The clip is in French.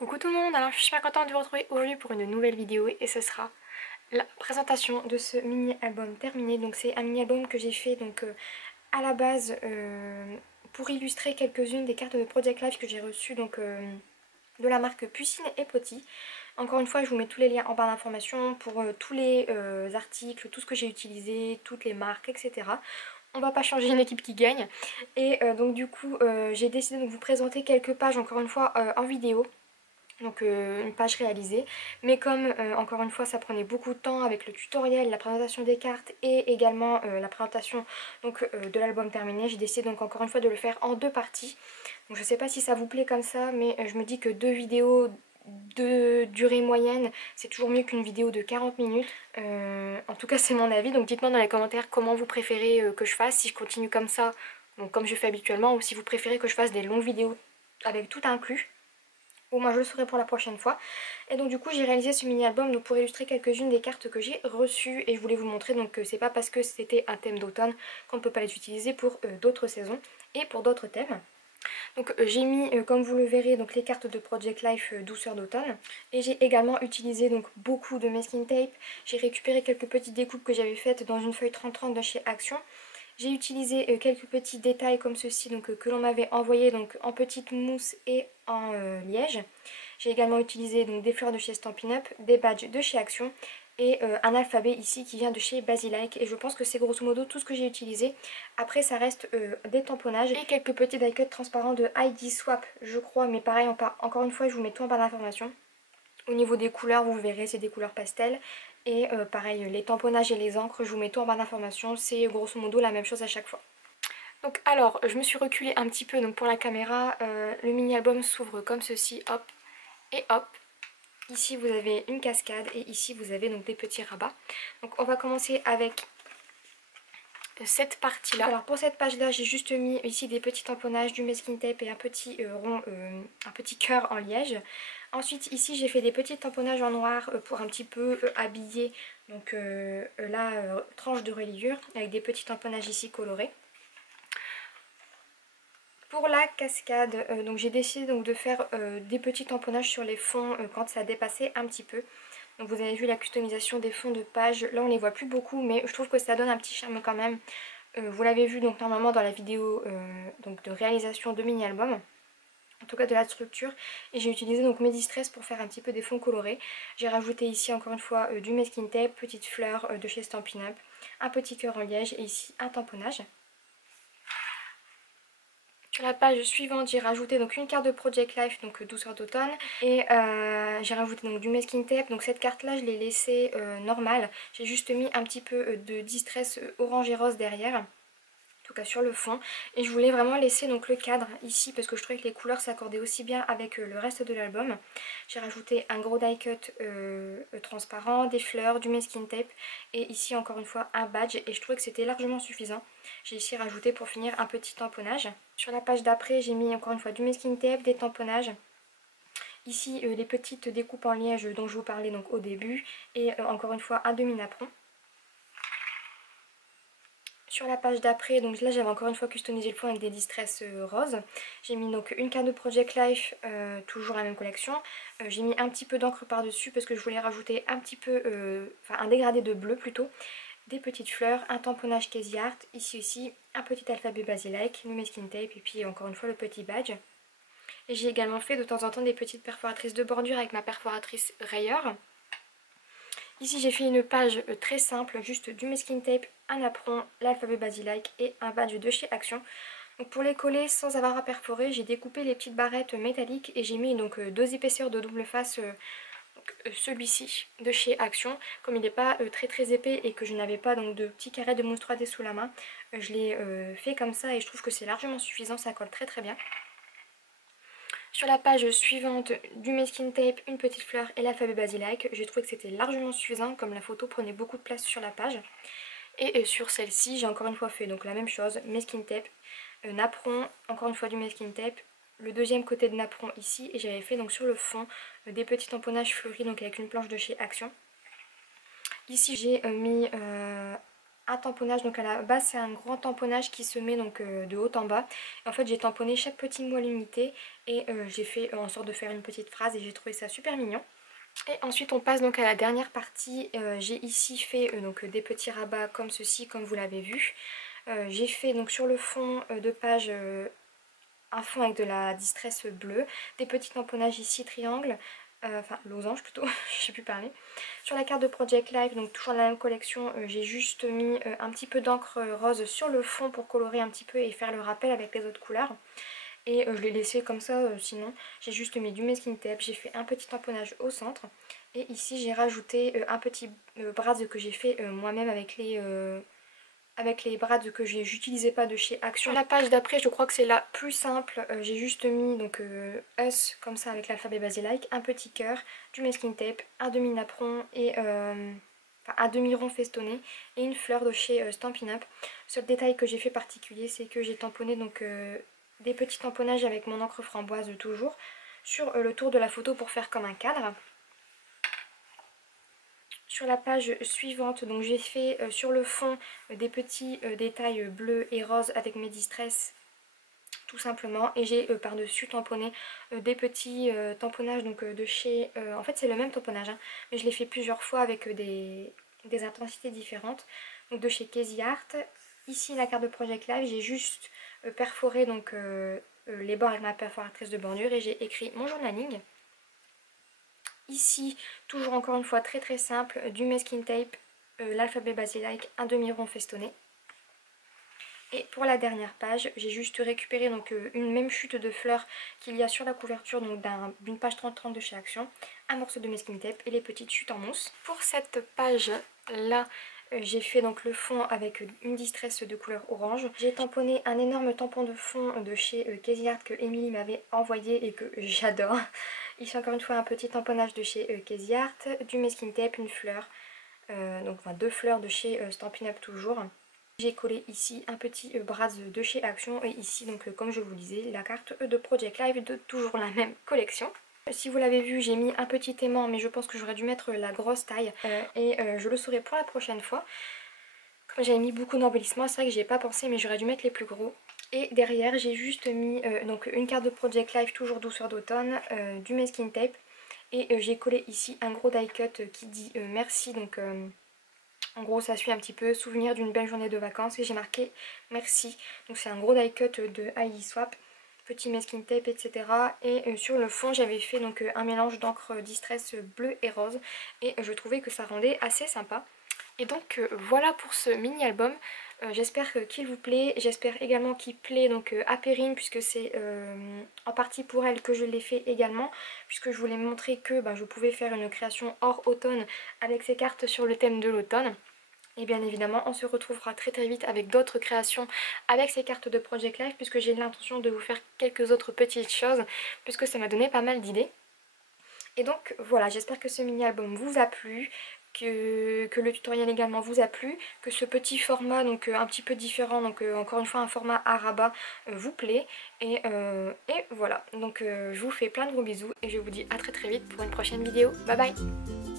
Coucou tout le monde, alors je suis super contente de vous retrouver aujourd'hui pour une nouvelle vidéo et ce sera la présentation de ce mini-album terminé. Donc c'est un mini-album que j'ai fait à la base pour illustrer quelques-unes des cartes de Project Life que j'ai reçues de la marque Pucine et Potty. Encore une fois, je vous mets tous les liens en barre d'informations pour tous les articles, tout ce que j'ai utilisé, toutes les marques, etc. On va pas changer une équipe qui gagne. Et donc du coup, j'ai décidé de vous présenter quelques pages encore une fois en vidéo. Donc une page réalisée, mais comme encore une fois ça prenait beaucoup de temps avec le tutoriel, la présentation des cartes et également la présentation de l'album terminé, j'ai décidé donc encore une fois de le faire en deux parties. Donc je sais pas si ça vous plaît comme ça, mais je me dis que deux vidéos de durée moyenne c'est toujours mieux qu'une vidéo de 40 minutes. En tout cas c'est mon avis, donc dites-moi dans les commentaires comment vous préférez que je fasse, si je continue comme ça, donc comme je fais habituellement, ou si vous préférez que je fasse des longues vidéos avec tout inclus. Ou moi je le saurai pour la prochaine fois. Et donc du coup j'ai réalisé ce mini album pour illustrer quelques-unes des cartes que j'ai reçues. Et je voulais vous montrer que c'est pas parce que c'était un thème d'automne qu'on ne peut pas les utiliser pour d'autres saisons et pour d'autres thèmes. Donc j'ai mis, comme vous le verrez, les cartes de Project Life douceur d'automne. Et j'ai également utilisé beaucoup de masking tape. J'ai récupéré quelques petites découpes que j'avais faites dans une feuille 30-30 de chez Action. J'ai utilisé quelques petits détails comme ceci que l'on m'avait envoyé en petite mousse et en liège. J'ai également utilisé des fleurs de chez Stampin' Up, des badges de chez Action et un alphabet ici qui vient de chez Basilike. Et je pense que c'est grosso modo tout ce que j'ai utilisé. Après ça reste des tamponnages et quelques petits die cuts transparents de ID Swap je crois. Mais pareil, encore une fois je vous mets tout en barre d'informations. Au niveau des couleurs, vous verrez, c'est des couleurs pastel. Et pareil, les tamponnages et les encres, je vous mets tout en barre d'informations. C'est grosso modo la même chose à chaque fois. Donc alors, je me suis reculée un petit peu pour la caméra. Le mini-album s'ouvre comme ceci, hop et hop. Ici vous avez une cascade et ici vous avez des petits rabats. Donc on va commencer avec cette partie là. Alors pour cette page là j'ai juste mis ici des petits tamponnages, du masking tape et un petit rond, un petit cœur en liège. Ensuite ici j'ai fait des petits tamponnages en noir pour un petit peu habiller la tranche de reliure avec des petits tamponnages ici colorés. Pour la cascade, j'ai décidé de faire des petits tamponnages sur les fonds quand ça dépassait un petit peu. Donc vous avez vu la customisation des fonds de page, là on les voit plus beaucoup mais je trouve que ça donne un petit charme quand même. Vous l'avez vu normalement dans la vidéo de réalisation de mini-album, en tout cas de la structure. Et j'ai utilisé mes distress pour faire un petit peu des fonds colorés. J'ai rajouté ici encore une fois du masking tape, petite fleur de chez Stampin' Up, un petit cœur en liège et ici un tamponnage. Sur la page suivante, j'ai rajouté une carte de Project Life, douceur d'automne, et j'ai rajouté du masking tape. Donc cette carte là je l'ai laissée normale, j'ai juste mis un petit peu de distress orange et rose derrière, en tout cas sur le fond, et je voulais vraiment laisser le cadre ici parce que je trouvais que les couleurs s'accordaient aussi bien avec le reste de l'album. J'ai rajouté un gros die cut transparent, des fleurs, du masking tape et ici encore une fois un badge, et je trouvais que c'était largement suffisant. J'ai ici rajouté pour finir un petit tamponnage. Sur la page d'après j'ai mis encore une fois du masking tape, des tamponnages. Ici les petites découpes en liège dont je vous parlais au début, et encore une fois un demi-napperon. Sur la page d'après, là j'avais encore une fois customisé le fond avec des distress roses. J'ai mis une carte de Project Life, toujours la même collection. J'ai mis un petit peu d'encre par dessus parce que je voulais rajouter un petit peu, un dégradé de bleu plutôt. Des petites fleurs, un tamponnage Casey Art, ici aussi un petit alphabet Basilike, le masking tape et puis encore une fois le petit badge. Et j'ai également fait de temps en temps des petites perforatrices de bordure avec ma perforatrice rayeur. Ici j'ai fait une page très simple, juste du masking tape, un apron, l'alphabet Basilike et un badge de chez Action. Donc pour les coller sans avoir à perforer, j'ai découpé les petites barrettes métalliques et j'ai mis deux épaisseurs de double face. Celui-ci de chez Action, comme il n'est pas très épais et que je n'avais pas de petits carrés de mousse 3D sous la main, je l'ai fait comme ça et je trouve que c'est largement suffisant, ça colle très bien. Sur la page suivante, du masking tape, une petite fleur et l'alphabet Basilike. J'ai trouvé que c'était largement suffisant comme la photo prenait beaucoup de place sur la page. Et sur celle-ci, j'ai encore une fois fait la même chose, masking tape, napperon, encore une fois du masking tape, le deuxième côté de napperon ici, et j'avais fait sur le fond des petits tamponnages fleuris avec une planche de chez Action. Ici j'ai mis un tamponnage. Donc à la base c'est un grand tamponnage qui se met donc de haut en bas. Et en fait j'ai tamponné chaque petit mot à l'unité et j'ai fait en sorte de faire une petite phrase et j'ai trouvé ça super mignon. Et ensuite on passe donc à la dernière partie. J'ai ici fait donc des petits rabats comme ceci, comme vous l'avez vu. J'ai fait donc sur le fond de page un fond avec de la distress bleue, des petits tamponnages ici triangles, enfin losange plutôt, je sais plus parler. Sur la carte de Project Life, donc toujours la même collection, j'ai juste mis un petit peu d'encre rose sur le fond pour colorer un petit peu et faire le rappel avec les autres couleurs. Et je l'ai laissé comme ça, sinon j'ai juste mis du masking tape, j'ai fait un petit tamponnage au centre. Et ici j'ai rajouté un petit brasse que j'ai fait moi-même avec les brades que j'utilisais pas de chez Action. La page d'après, je crois que c'est la plus simple. J'ai juste mis donc Us comme ça avec l'alphabet Basilike, un petit cœur, du masking tape, un demi napperon et enfin, un demi rond festonné et une fleur de chez Stampin' Up. Seul détail que j'ai fait particulier, c'est que j'ai tamponné donc des petits tamponnages avec mon encre framboise toujours sur le tour de la photo pour faire comme un cadre. Sur la page suivante, donc j'ai fait sur le fond des petits détails bleus et roses avec mes distress tout simplement, et j'ai par-dessus tamponné des petits tamponnages donc de chez en fait c'est le même tamponnage hein, mais je l'ai fait plusieurs fois avec des intensités différentes, donc de chez Casey Art. Ici la carte de Project Live, j'ai juste perforé donc les bords avec ma perforatrice de bordure et j'ai écrit mon journaling. Ici, toujours encore une fois très simple, du masking tape, l'alphabet Basilike, un demi-rond festonné. Et pour la dernière page, j'ai juste récupéré donc une même chute de fleurs qu'il y a sur la couverture d'une page 30-30 de chez Action, un morceau de masking tape et les petites chutes en mousse. Pour cette page là, j'ai fait donc le fond avec une distress de couleur orange. J'ai tamponné un énorme tampon de fond de chez Casey Art que Emily m'avait envoyé et que j'adore. Ici encore une fois un petit tamponnage de chez Casey Art, du masking tape, une fleur, donc enfin, deux fleurs de chez Stampin' Up toujours. J'ai collé ici un petit brasse de chez Action et ici donc comme je vous disais la carte de Project Live de toujours la même collection. Si vous l'avez vu, j'ai mis un petit aimant mais je pense que j'aurais dû mettre la grosse taille et je le saurai pour la prochaine fois. Comme j'avais mis beaucoup d'embellissements, c'est vrai que j'ai pas pensé mais j'aurais dû mettre les plus gros. Et derrière j'ai juste mis donc une carte de Project Live toujours douceur d'automne, du masking tape et j'ai collé ici un gros die cut qui dit merci, donc en gros ça suit un petit peu souvenir d'une belle journée de vacances et j'ai marqué merci. Donc c'est un gros die cut de ID Swap, petit masking tape etc. Et sur le fond j'avais fait donc un mélange d'encre distress bleu et rose et je trouvais que ça rendait assez sympa. Et donc voilà pour ce mini album. J'espère qu'il vous plaît, j'espère également qu'il plaît donc à Perrine puisque c'est en partie pour elle que je l'ai fait également, puisque je voulais montrer que je pouvais faire une création hors automne avec ces cartes sur le thème de l'automne. Et bien évidemment on se retrouvera très vite avec d'autres créations avec ces cartes de Project Life puisque j'ai l'intention de vous faire quelques autres petites choses puisque ça m'a donné pas mal d'idées. Et donc voilà, j'espère que ce mini album vous a plu, que le tutoriel également vous a plu, que ce petit format donc un petit peu différent, donc encore une fois un format à rabat vous plaît. Et voilà, donc je vous fais plein de gros bisous et je vous dis à très vite pour une prochaine vidéo. Bye bye.